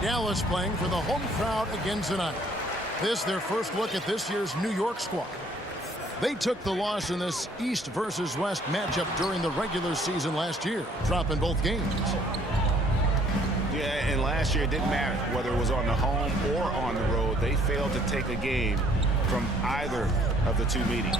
Dallas playing for the home crowd again tonight. This their first look at this year's New York squad. They took the loss in this East versus West matchup during the regular season last year, dropping both games. Yeah, and last year it didn't matter whether it was on the home or on the road. They failed to take a game from either of the two meetings.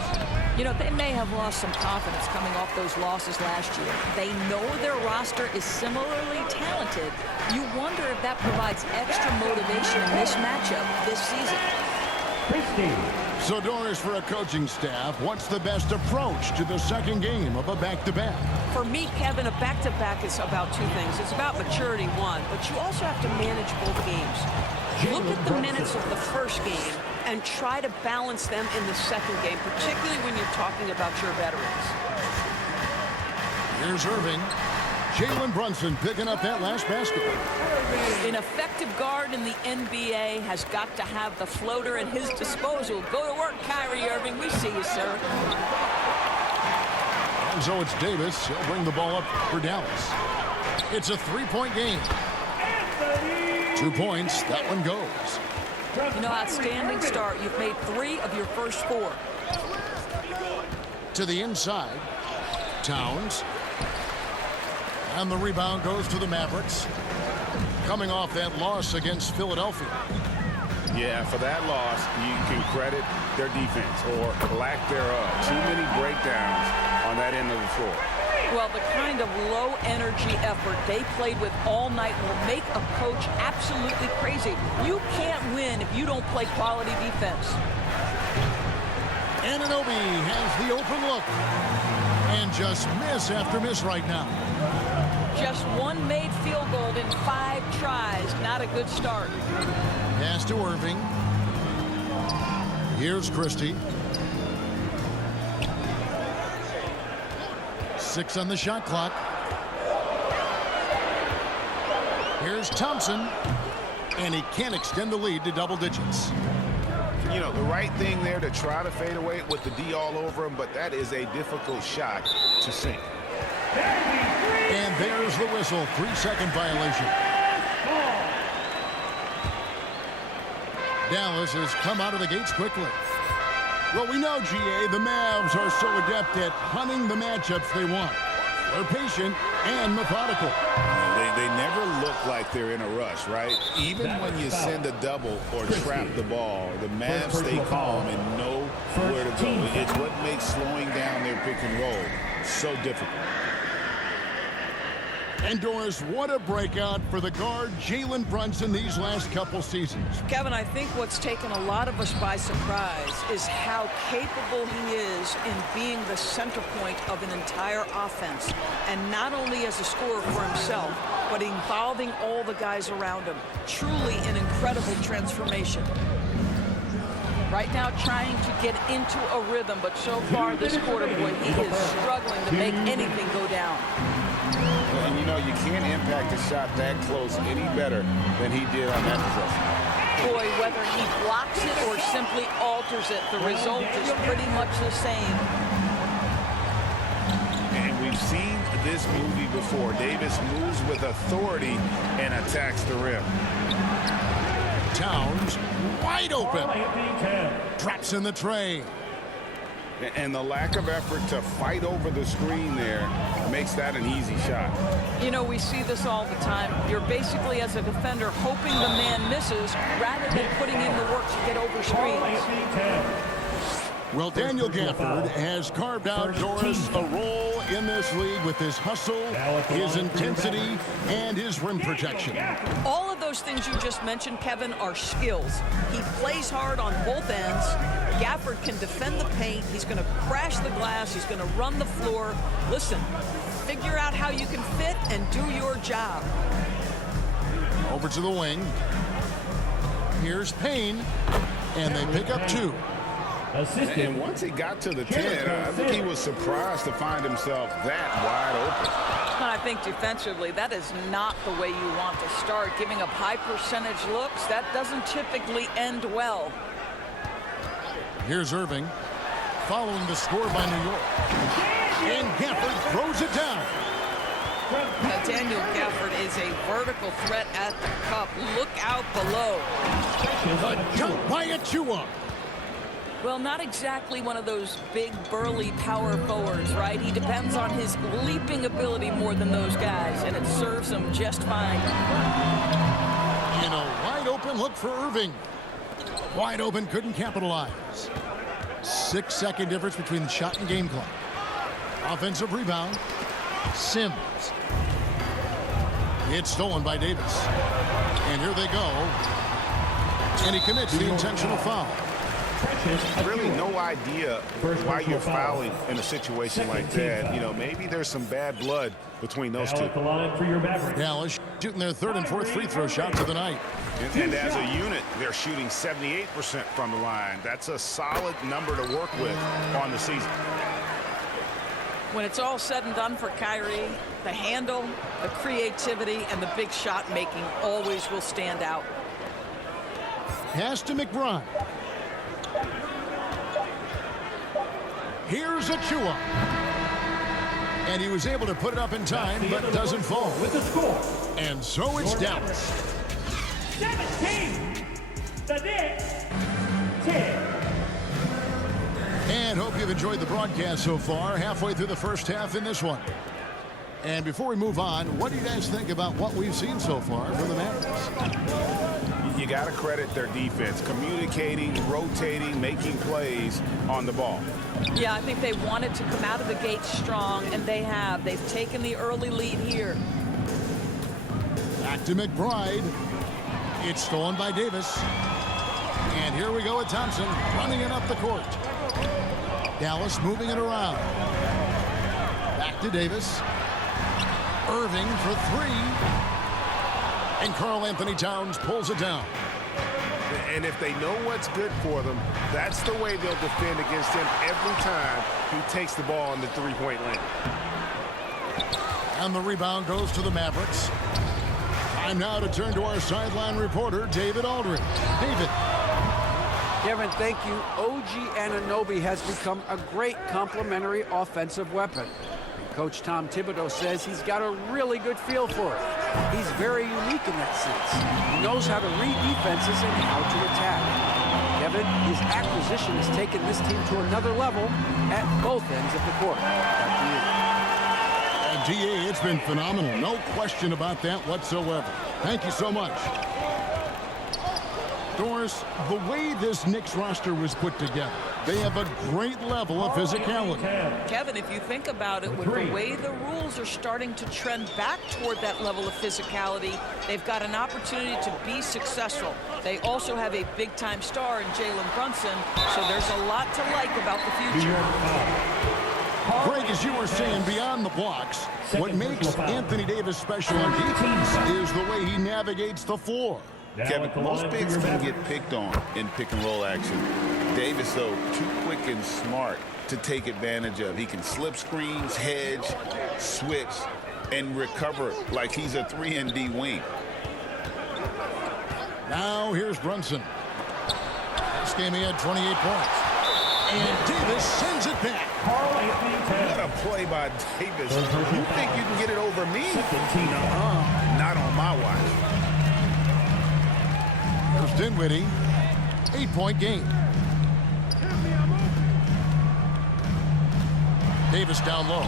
You know, they may have lost some confidence coming off those losses last year. They know their roster is similarly talented. You wonder if that provides extra motivation in this matchup this season. So, Doris, for a coaching staff, what's the best approach to the second game of a back-to-back? For me, Kevin, a back-to-back is about two things. It's about maturity, one, but you also have to manage both games. Look at the minutes of the first game and try to balance them in the second game, particularly when you're talking about your veterans. Here's Irving. Jalen Brunson picking up that last basket. An effective guard in the NBA has got to have the floater at his disposal. Go to work, Kyrie Irving. We see you, sir. And so it's Davis. He'll bring the ball up for Dallas. It's a three-point game. 2 points. That one goes. You know, outstanding start. You've made 3 of your first 4. To the inside. Towns. And the rebound goes to the Mavericks. Coming off that loss against Philadelphia. Yeah, for that loss, you can credit their defense or lack thereof. Too many breakdowns on that end of the floor. Well, the kind of low-energy effort they played with all night will make a coach absolutely crazy. You can't win if you don't play quality defense. Anunoby has the open look. And just miss after miss right now. Just one made field goal in 5 tries. Not a good start. Pass to Irving. Here's Christie. 6 on the shot clock. Here's Thompson. And he can't extend the lead to double digits. You know, the right thing there to try to fade away with the D all over him, but that is a difficult shot to sink. And there's the whistle. 3-second violation. Dallas has come out of the gates quickly. Well, we know, GA, the Mavs are so adept at hunting the matchups they want. They're patient and methodical. They never look like they're in a rush, right? Even when you send a double or trap the ball, the Mavs stay calm and know where to go. It's what makes slowing down their pick and roll so difficult. And Doris, what a breakout for the guard Jalen Brunson these last couple seasons. Kevin, I think what's taken a lot of us by surprise is how capable he is in being the center point of an entire offense. And not only as a scorer for himself, but involving all the guys around him. Truly an incredible transformation. Right now trying to get into a rhythm, but so far this quarter, boy, he is struggling to make anything go down. And you know, you can't impact a shot that close any better than he did on that possession. Boy, whether he blocks it or simply alters it, the result is pretty much the same. And we've seen this movie before. Davis moves with authority and attacks the rim. Towns wide open. Traps in the tray. And the lack of effort to fight over the screen there makes that an easy shot. You know, we see this all the time. You're basically, as a defender, hoping the man misses rather than putting in the work to get over screens. Well, Daniel Gafford has carved out, Doris, a role in this league with his hustle, his intensity, and his rim protection. All of those things you just mentioned, Kevin, are skills. He plays hard on both ends. Gafford can defend the paint. He's going to crash the glass. He's going to run the floor. Listen, figure out how you can fit and do your job. Over to the wing. Here's Payne, and they pick up 2. And once he got to the 10, I think he was surprised to find himself that wide open. I think defensively, that is not the way you want to start. Giving up high percentage looks, that doesn't typically end well. Here's Irving, following the score by New York. And Gafford throws it down. Daniel Gafford is a vertical threat at the cup. Look out below. A dunk by Achua. Well, not exactly one of those big, burly power forwards, right? He depends on his leaping ability more than those guys, and it serves him just fine. In a wide-open look for Irving. Wide open, couldn't capitalize. 6-second difference between the shot and game clock. Offensive rebound. Sims. It's stolen by Davis. And here they go. And he commits the intentional foul. Really no idea why you're fouling in a situation like that. You know, maybe there's some bad blood between those two. Dallas shooting their third and fourth free throw shots of the night. And as a unit, they're shooting 78% from the line. That's a solid number to work with on the season. When it's all said and done for Kyrie, the handle, the creativity, and the big shot making always will stand out. Pass to McBride. Here's Achua. And he was able to put it up in time, but doesn't fall. With the score. And so it's Dallas. 17. The Knicks. 10. And hope you've enjoyed the broadcast so far. Halfway through the first half in this one. And before we move on, what do you guys think about what we've seen so far from the Mavericks? You got to credit their defense, communicating, rotating, making plays on the ball. Yeah, I think they wanted to come out of the gate strong, and they have. They've taken the early lead here. Back to McBride. It's stolen by Davis. And here we go with Thompson running it up the court. Dallas moving it around. Back to Davis. Irving for three. And Karl Anthony Towns pulls it down. And if they know what's good for them, that's the way they'll defend against him every time he takes the ball in the three-point lane. And the rebound goes to the Mavericks. Time now to turn to our sideline reporter, David Aldridge. David. Kevin, thank you. OG Anunoby has become a great complementary offensive weapon. Coach Tom Thibodeau says he's got a really good feel for it. He's very unique in that sense. He knows how to read defenses and how to attack. Kevin, his acquisition has taken this team to another level at both ends of the court. Back to you. DA, it's been phenomenal. No question about that whatsoever. Thank you so much. Doris, the way this Knicks roster was put together, they have a great level of physicality. Kevin, if you think about it, with the way the rules are starting to trend back toward that level of physicality, they've got an opportunity to be successful. They also have a big-time star in Jalen Brunson, so there's a lot to like about the future. Greg, as you were saying, beyond the blocks, what makes Anthony Davis special on defense is the way he navigates the floor. Kevin, most bigs can get picked on in pick-and-roll action. Davis, though, too quick and smart to take advantage of. He can slip screens, hedge, switch, and recover like he's a 3-and-D wing. Now here's Brunson. This game he had 28 points. And Davis sends it back. What a play by Davis. You think you can get it over me? Not on my watch. There's Dinwiddie. 8-point game. Davis down low.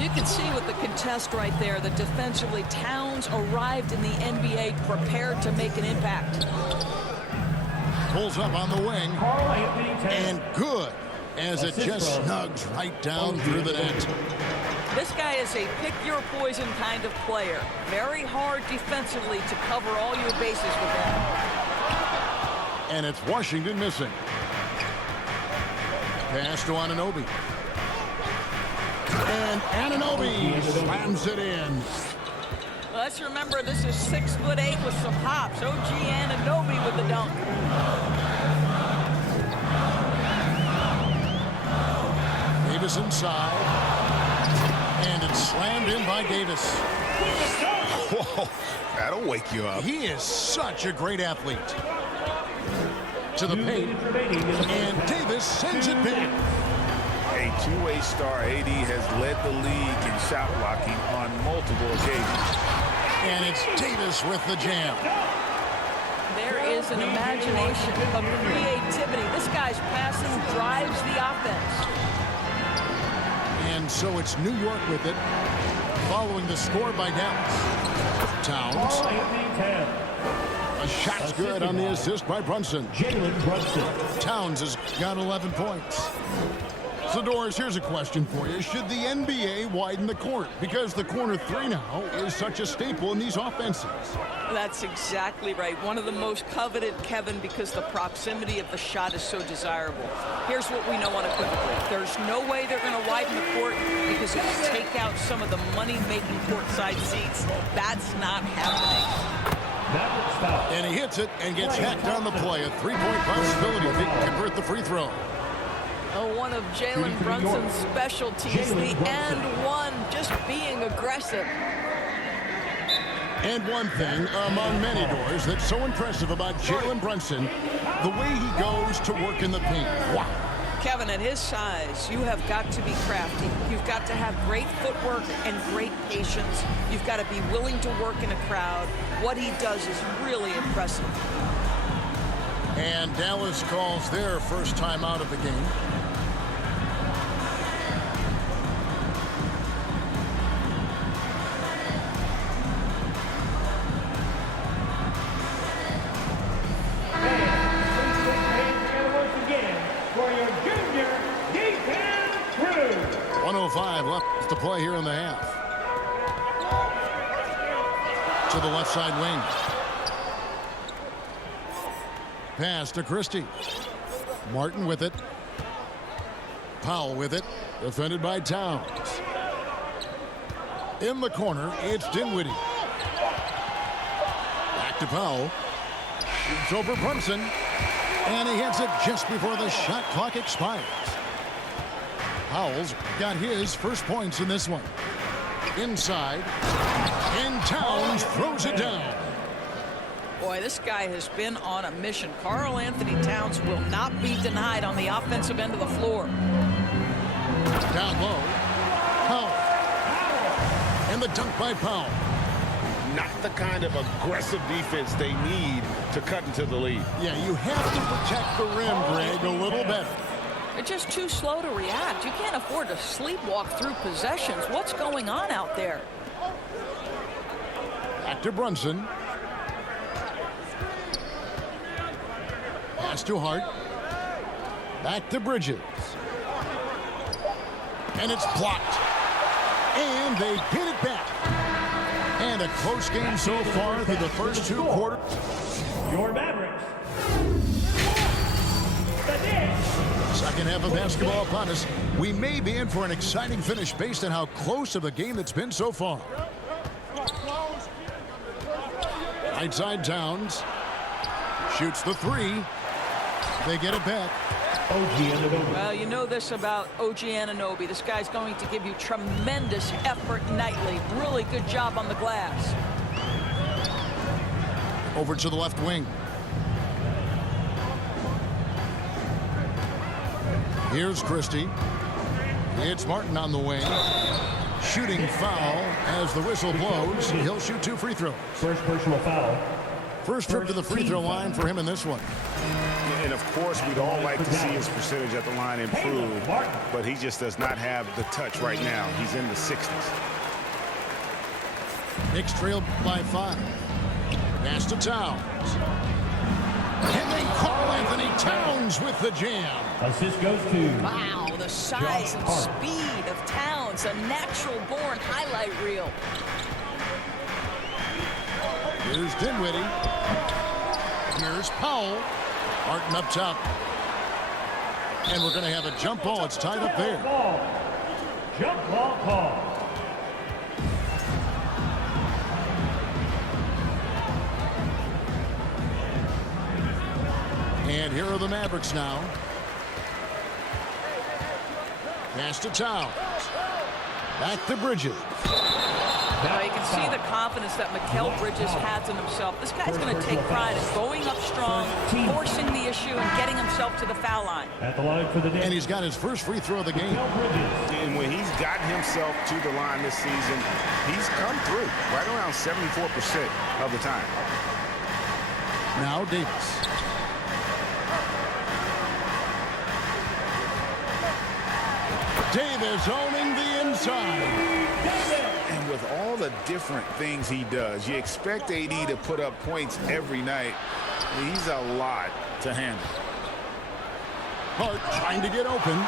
You can see with the contest right there that defensively Towns arrived in the NBA prepared to make an impact. Pulls up on the wing. And good as it just snugs right down through the net. This guy is a pick-your-poison kind of player. Very hard defensively to cover all your bases with him. And it's Washington missing. Pass to Anunoby. And Anunoby slams it in. Let's remember this is 6'8" with some hops. OG Anunoby with the dunk. Davis inside. And it's slammed in by Davis. Whoa, that'll wake you up. He is such a great athlete. To the paint. And Davis sends it back. a two-way star, AD has led the league in shot blocking on multiple occasions. And it's Davis with the jam. There is an imagination of creativity. This guy's passing drives the offense. And so it's New York with it, following the score by Dallas. Towns. A shot's good on the assist by Brunson. Towns has got 11 points. So, Doris, here's a question for you. Should the NBA widen the court? Because the corner three now is such a staple in these offenses. That's exactly right. One of the most coveted, Kevin, because the proximity of the shot is so desirable. Here's what we know unequivocally. There's no way they're going to widen the court because it will take out some of the money-making courtside seats. That's not happening. And he hits it and gets hacked on the play. A three-point possibility if he can convert the free throw. One of Jalen Brunson's specialties, the and one, just being aggressive. And one thing among many, Doors, that's so impressive about Jalen Brunson, the way he goes to work in the paint. Wow. Kevin, at his size, you have got to be crafty. You've got to have great footwork and great patience. You've got to be willing to work in a crowd. What he does is really impressive. And Dallas calls their first time out of the game. Left to play here in the half. To the left side wing. Pass to Christie. Martin with it. Powell with it. Defended by Towns. In the corner, it's Dinwiddie. Back to Powell. Shoots over Brunson. And he hits it just before the shot clock expires. Powell's got his first points in this one. Inside. And Towns throws it down. Boy, this guy has been on a mission. Karl Anthony Towns will not be denied on the offensive end of the floor. Down low. Powell. And the dunk by Powell. Not the kind of aggressive defense they need to cut into the lead. Yeah, you have to protect the rim, Greg, a little better. They're just too slow to react. You can't afford to sleepwalk through possessions. What's going on out there? Back to Brunson. Pass to Hart. Back to Bridges. And it's blocked. And they get it back. And a close game so far through the first two quarters. Your Mavericks. Second half of basketball upon us. We may be in for an exciting finish based on how close of a game it's been so far. Right side Towns. Shoots the three. They get it back. Well, you know this about OG Anunoby. This guy's going to give you tremendous effort nightly. Really good job on the glass. Over to the left wing. Here's Christie. It's Martin on the wing. Shooting foul as the whistle blows. He'll shoot two free throws. First personal foul. First trip to the free throw line for him in this one. And of course, we'd all like to see his percentage at the line improve, but he just does not have the touch right now. He's in the 60s. Knicks trail by 5. Pass to Towns. And they call Anthony Towns with the jam. Assist goes to... Wow, the size and speed of Towns, a natural-born highlight reel. Here's Dinwiddie. Here's Powell. Martin up top. And we're going to have a jump ball. It's tied up there. Jump ball call. And here are the Mavericks now. Pass to Towns. Back to Bridges. You can see the confidence that Mikal Bridges has in himself. This guy's going to take pride in going up strong, forcing the issue, and getting himself to the foul line. At the line for the Knicks. And he's got his first free throw of the game. And when he's gotten himself to the line this season, he's come through right around 74% of the time. Now Davis. Davis owning the inside. And with all the different things he does, you expect AD to put up points every night. He's a lot to handle. Hart trying to get open.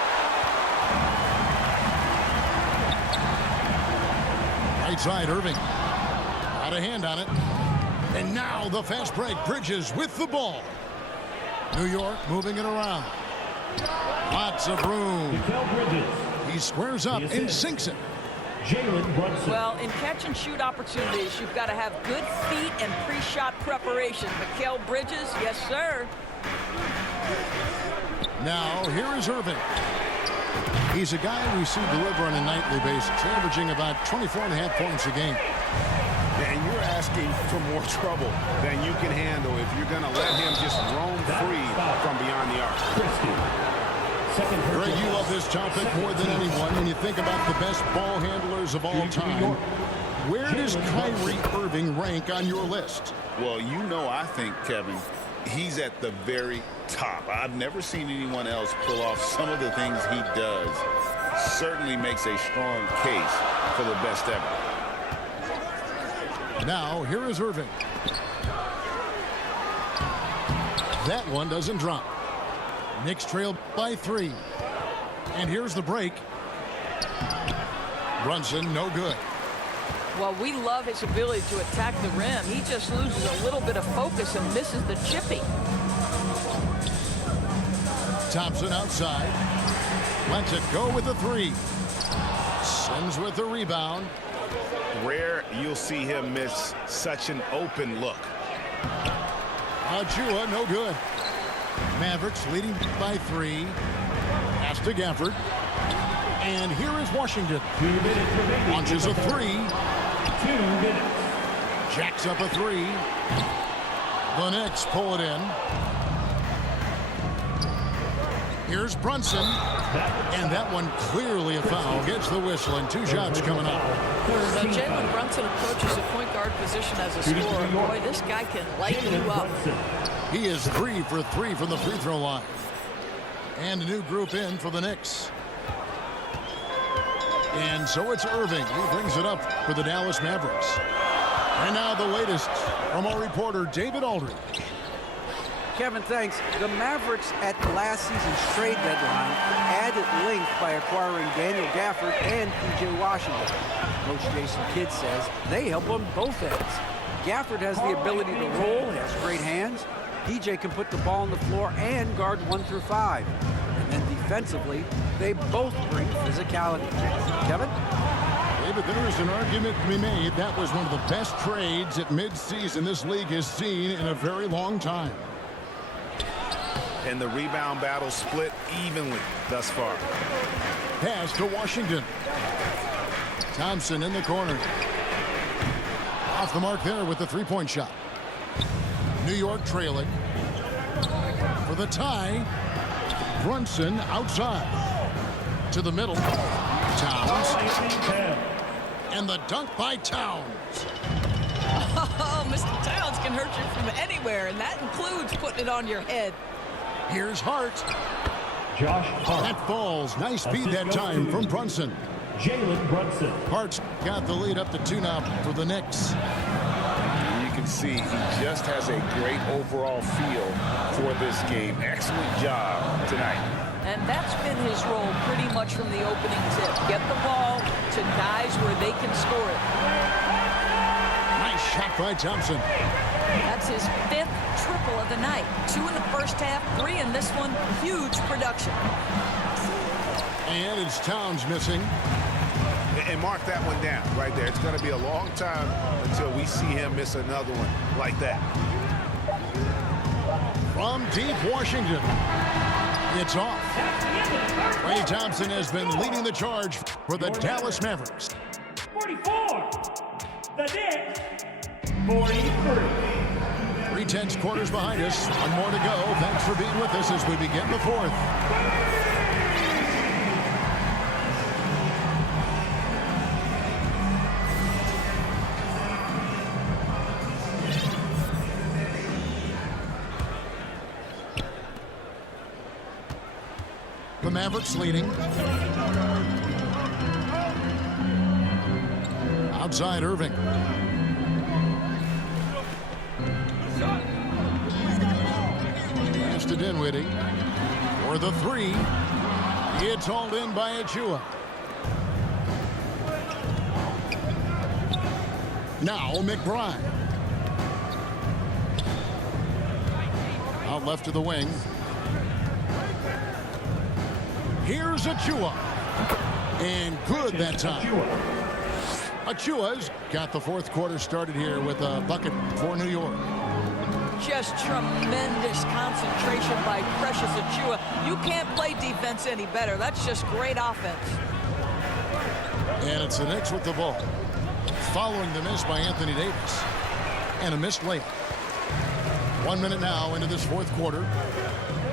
Right side, Irving. Got a hand on it. And now the fast break. Bridges with the ball. New York moving it around. Lots of room. He squares up and sinks it. Well, in catch-and-shoot opportunities, you've got to have good feet and pre-shot preparation. Mikal Bridges, yes, sir. Now, here is Irving. He's a guy we see deliver on a nightly basis, averaging about 24.5 points a game. And you're asking for more trouble than you can handle if you're going to let him just roam free from beyond the arc. Greg, you love this topic more than anyone when you think about the best ball handlers of all time. Where does Kyrie Irving rank on your list? Well, you know, I think, Kevin, he's at the very top. I've never seen anyone else pull off some of the things he does. Certainly makes a strong case for the best ever. Now, here is Irving. That one doesn't drop. Knicks trail by 3. And here's the break. Brunson, no good. Well, we love his ability to attack the rim. He just loses a little bit of focus and misses the chippy. Thompson outside. Lets it go with the 3. Sims with the rebound. Rare you'll see him miss such an open look. Achua, no good. Mavericks leading by 3. Pass to Gafford. And here is Washington. 2 minutes remaining. Launches a 3. 2 minutes. Jacks up a 3. The Knicks pull it in. Here's Brunson. And that one clearly a foul. Gets the whistle and 2 shots coming up. So Jalen Brunson approaches the point guard position as a scorer. Boy, this guy can light you up. He is 3 for 3 from the free throw line. And a new group in for the Knicks. And so it's Irving who brings it up for the Dallas Mavericks. And now the latest from our reporter, David Aldridge. Kevin, thanks. The Mavericks at last season's trade deadline added length by acquiring Daniel Gafford and P.J. Washington. Coach Jason Kidd says they help on both ends. Gafford has the ability to roll, has great hands. P.J. can put the ball on the floor and guard 1 through 5. And then defensively, they both bring physicality. Kevin? David, there is an argument to be made. That was one of the best trades at midseason this league has seen in a very long time. And the rebound battle split evenly thus far. Pass to Washington. Thompson in the corner. Off the mark there with the three-point shot. New York trailing. For the tie, Brunson outside. To the middle. Towns. And the dunk by Towns. Oh, Mr. Towns can hurt you from anywhere, and that includes putting it on your head. Here's Hart. Josh Hart. That falls. Nice speed that time from Brunson. Jalen Brunson. Hart's got the lead up to 2 now for the Knicks. You can see he just has a great overall feel for this game. Excellent job tonight. And that's been his role pretty much from the opening tip. Get the ball to guys where they can score it. Nice shot by Thompson. That's his 5th triple of the night. 2 in the first half, 3 in this one. Huge production. And it's Towns missing. And mark that one down right there. It's going to be a long time until we see him miss another one like that. From deep Washington. It's off. Klay Thompson has been leading the charge for the Dallas Mavericks. 44. The Knicks, 43. 3 quarters behind us. One more to go. Thanks for being with us as we begin the fourth. The Mavericks leading. Outside Irving. Pass to Dinwiddie for the three. It's hauled in by Achua. Now McBride. Out left to the wing. Here's Achua. And good that time. Achua's got the fourth quarter started here with a bucket for New York. Just tremendous concentration by Precious Achua. You can't play defense any better. That's just great offense. And it's the Knicks with the ball. Following the miss by Anthony Davis. And a missed layup. 1 minute now into this fourth quarter.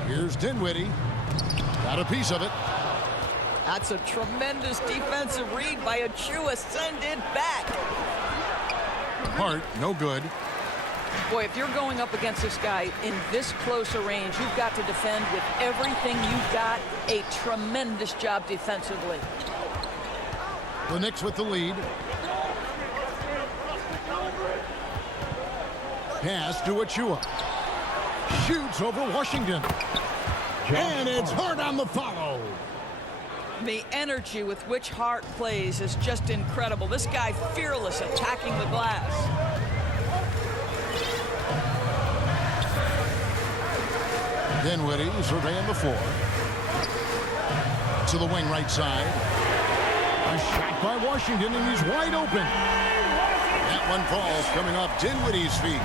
Here's Dinwiddie. Got a piece of it. That's a tremendous defensive read by Achua. Send it back. Hart, no good. Boy, if you're going up against this guy in this close a range, you've got to defend with everything you've got. A tremendous job defensively. The Knicks with the lead. Pass to Achua. Shoots over Washington. And it's Hart on the follow. The energy with which Hart plays is just incredible. This guy fearless attacking the glass. Dinwiddie surveying the floor. To the wing right side. A shot by Washington, and he's wide open. That one falls coming off Dinwiddie's feet.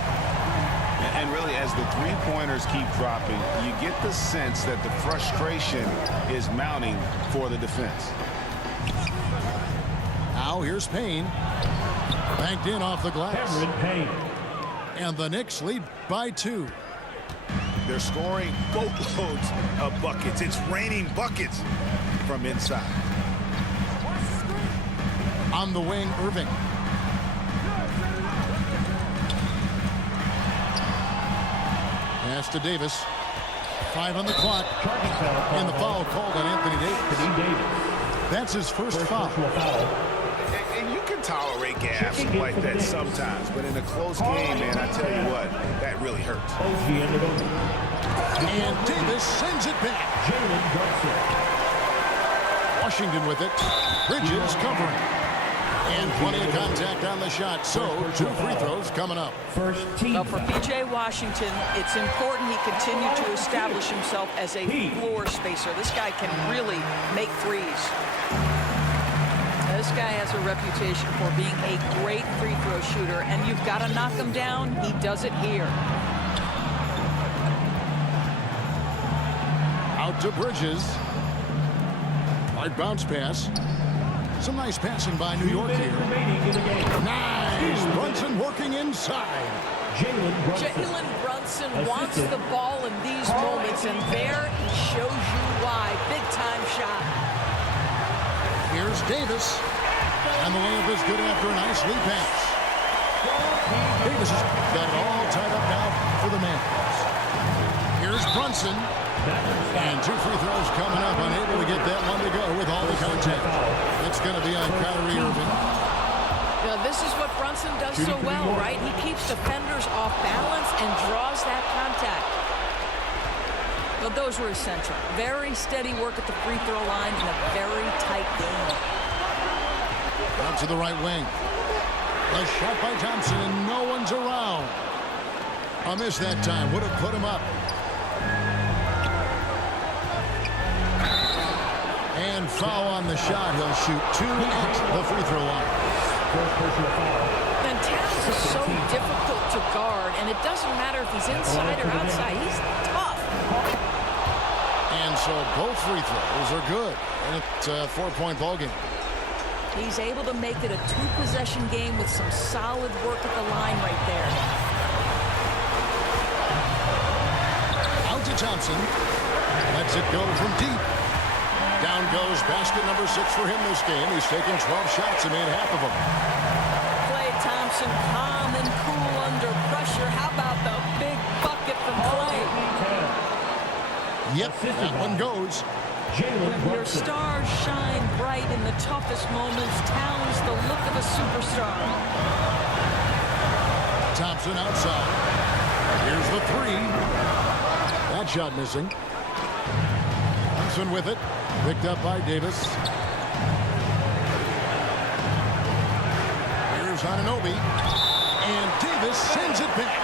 And really, as the three-pointers keep dropping, you get the sense that the frustration is mounting for the defense. Now here's Payne. Banked in off the glass. Cameron Payne. And the Knicks lead by 2. They're scoring boatloads of buckets. It's raining buckets from inside. On the wing, Irving. Pass to Davis. 5 on the clock. And the foul called on Anthony Davis. That's his first foul. And you can tolerate gas like that sometimes, but in a close game, man, I tell you what, that really hurts. And Davis sends it back. Washington with it. Bridges covering. And plenty of contact on the shot. So 2 free throws coming up. Well, for P.J. Washington, it's important he continue to establish himself as a floor spacer. This guy can really make threes. This guy has a reputation for being a great free throw shooter, and you've got to knock him down. He does it here. Out to Bridges. Hard bounce pass. Some nice passing by New York here. Nice. Brunson working inside. Jalen Brunson wants the ball in these moments, and there he shows you why. Big-time shot. Here's Davis. And the layup is good after a nice lead pass. Davis has got it all tied up now for the Mavericks. Here's Brunson. And 2 free throws coming up. Unable to get that one to go with all the contact. It's going to be on Kyrie Irving. Now, this is what Brunson does so well, right? He keeps defenders off balance and draws that contact. But those were essential. Very steady work at the free throw line in a very tight game. Out to the right wing. A shot by Thompson, and no one's around. A miss that time. Would have put him up. And foul on the shot. He'll shoot 2 at the free throw line. And Towns is so difficult to guard, and it doesn't matter if he's inside or outside. He's tough. And so both free throws are good. And it's a 4-point ball game. He's able to make it a two-possession game with some solid work at the line right there. Out to Thompson. Lets it go from deep. Down goes basket number 6 for him this game. He's taken 12 shots and made half of them. Klay Thompson, calm and cool under pressure. How about the big bucket from Klay? Yep, that one goes. When your stars shine bright in the toughest moments, Towns the look of a superstar. Thompson outside. Here's the 3. That shot missing. Thompson with it. Picked up by Davis. Here's Anunoby. And Davis sends it back.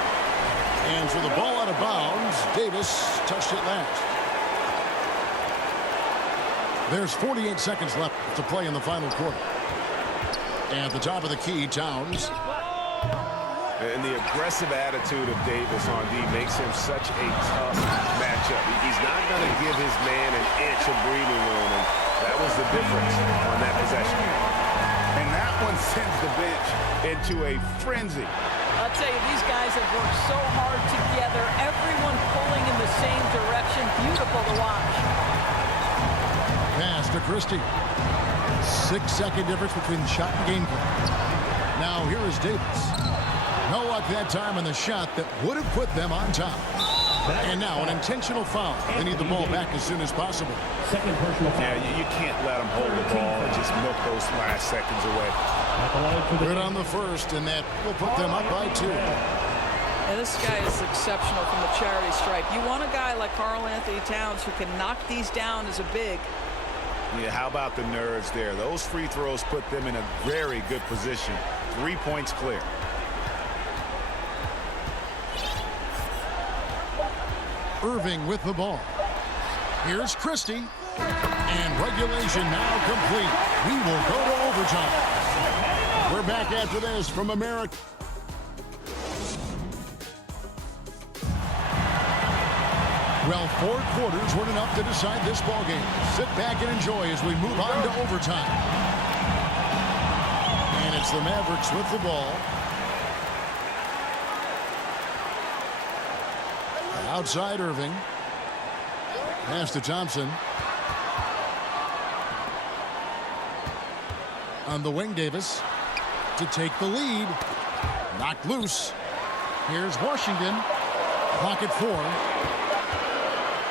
And for the ball out of bounds, Davis touched it last. There's 48 seconds left to play in the final quarter. At the top of the key, Towns. And the aggressive attitude of Davis on D makes him such a tough matchup. He's not going to give his man an inch of breathing room, and that was the difference on that possession. And that one sends the bench into a frenzy. I'll tell you, these guys have worked so hard together, everyone pulling in the same direction. Beautiful to watch. Pass to Christie. 6-second difference between shot and game clock. Now here is Davis. No luck that time on the shot that would have put them on top. And now an intentional foul. They need the ball back as soon as possible. Second personal foul. Yeah, you can't let them hold the ball and just milk those last seconds away. Good on the first, and that will put them up by 2. And this guy is exceptional from the charity stripe. You want a guy like Karl Anthony Towns who can knock these down as a big. Yeah, how about the nerds there? Those free throws put them in a very good position. 3 points clear. Irving with the ball. Here's Christie. And regulation now complete. We will go to overtime. We're back after this from America. Well, 4 quarters weren't enough to decide this ball game. Sit back and enjoy as we move on to overtime. And it's the Mavericks with the ball. Outside Irving. Pass to Thompson. On the wing, Davis to take the lead. Knocked loose. Here's Washington. Pocket 4.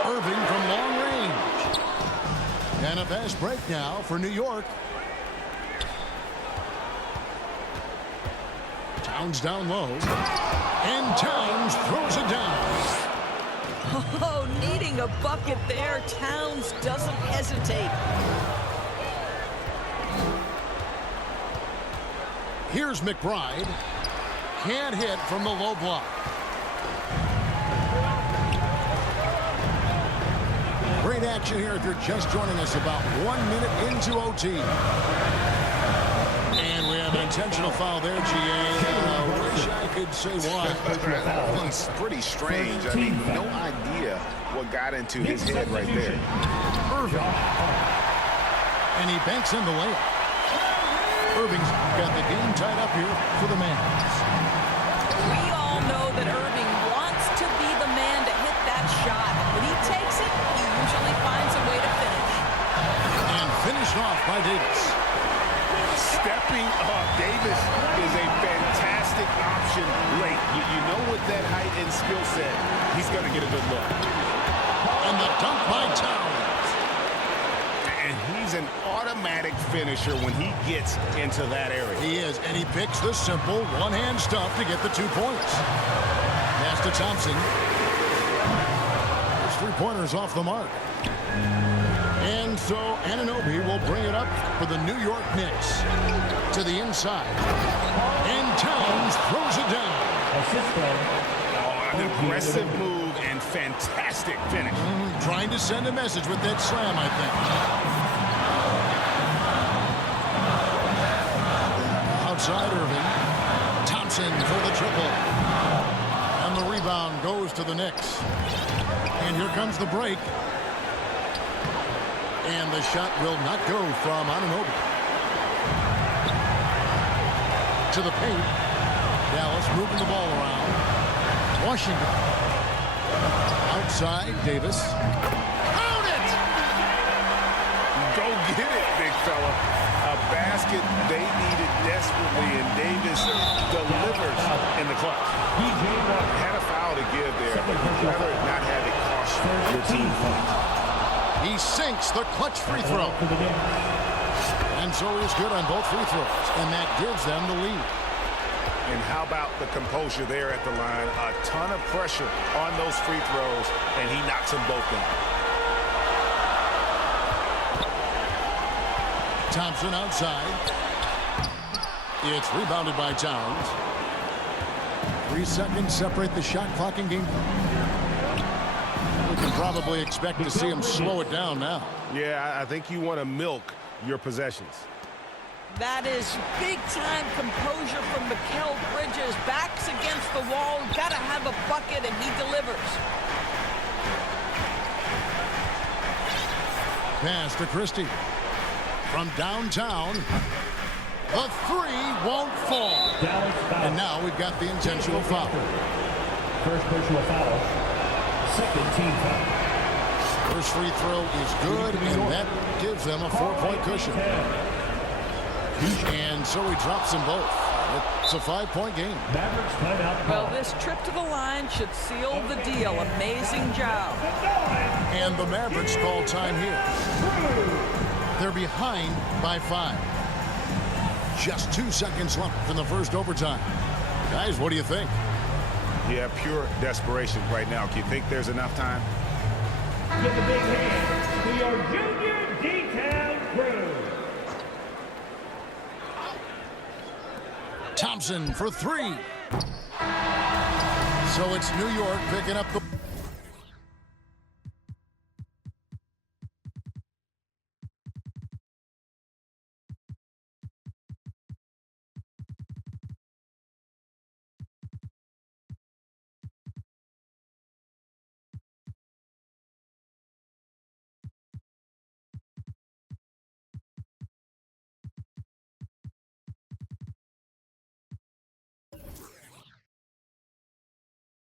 Irving from long range. And a fast break now for New York. Towns down low. And Towns throws it down. Oh, needing a bucket there. Towns doesn't hesitate. Here's McBride. Can't hit from the low block. Great action here if you're just joining us, about 1 minute into OT. And we have an intentional foul there, GA. Wish I could say why. That one's pretty strange. I mean, no idea what got into his head right there. Irving. And he banks in the layup. Irving's got the game tied up here for the Mavs. We all know that Irving wants to be the man to hit that shot. When he takes it, he usually finds a way to finish. And finished off by Davis. Stepping up, Davis is a fantastic option late. You know with that height and skill set, he's going to get a good look. And the dunk by Towns. And he's an automatic finisher when he gets into that area. He is, and he picks the simple one-hand stuff to get the 2 points. Pass to Thompson. His 3-pointers off the mark. And so Anunoby will bring it up for the New York Knicks. To the inside. And Towns throws it down. Oh, an aggressive move and fantastic finish. Trying to send a message with that slam, I think. Outside Irving. Thompson for the triple. And the rebound goes to the Knicks. And here comes the break. And the shot will not go from Anunoby. to the paint. Dallas moving the ball around. Washington. Outside, Davis. Count it! Go get it, big fella. A basket they needed desperately, and Davis delivers in the clutch. Had a foul to give there, but you'd rather not have it cost your team points. He sinks the clutch free throw. And so he's good on both free throws, and that gives them the lead. And how about the composure there at the line? A ton of pressure on those free throws, and he knocks them both down. Thompson outside. It's rebounded by Towns. 3 seconds separate the shot clock and game. We can probably expect to see him slow it down now. Yeah, I think you want to milk your possessions. That is big-time composure from Mikal Bridges. Backs against the wall. Got to have a bucket, and he delivers. Pass to Christie. From downtown. The three won't fall. And now we've got the intentional foul. First personal foul. Second team foul. First free throw is good, and that gives them a 4-point cushion. And so he drops them both. It's a 5-point game. Well, this trip to the line should seal the deal. Amazing job. And the Mavericks call time here. They're behind by 5. Just 2 seconds left in the first overtime. Guys, what do you think? Yeah, pure desperation right now. Do you think there's enough time? Give a big hand to your junior D-Town crew. Thompson for 3. So it's New York picking up the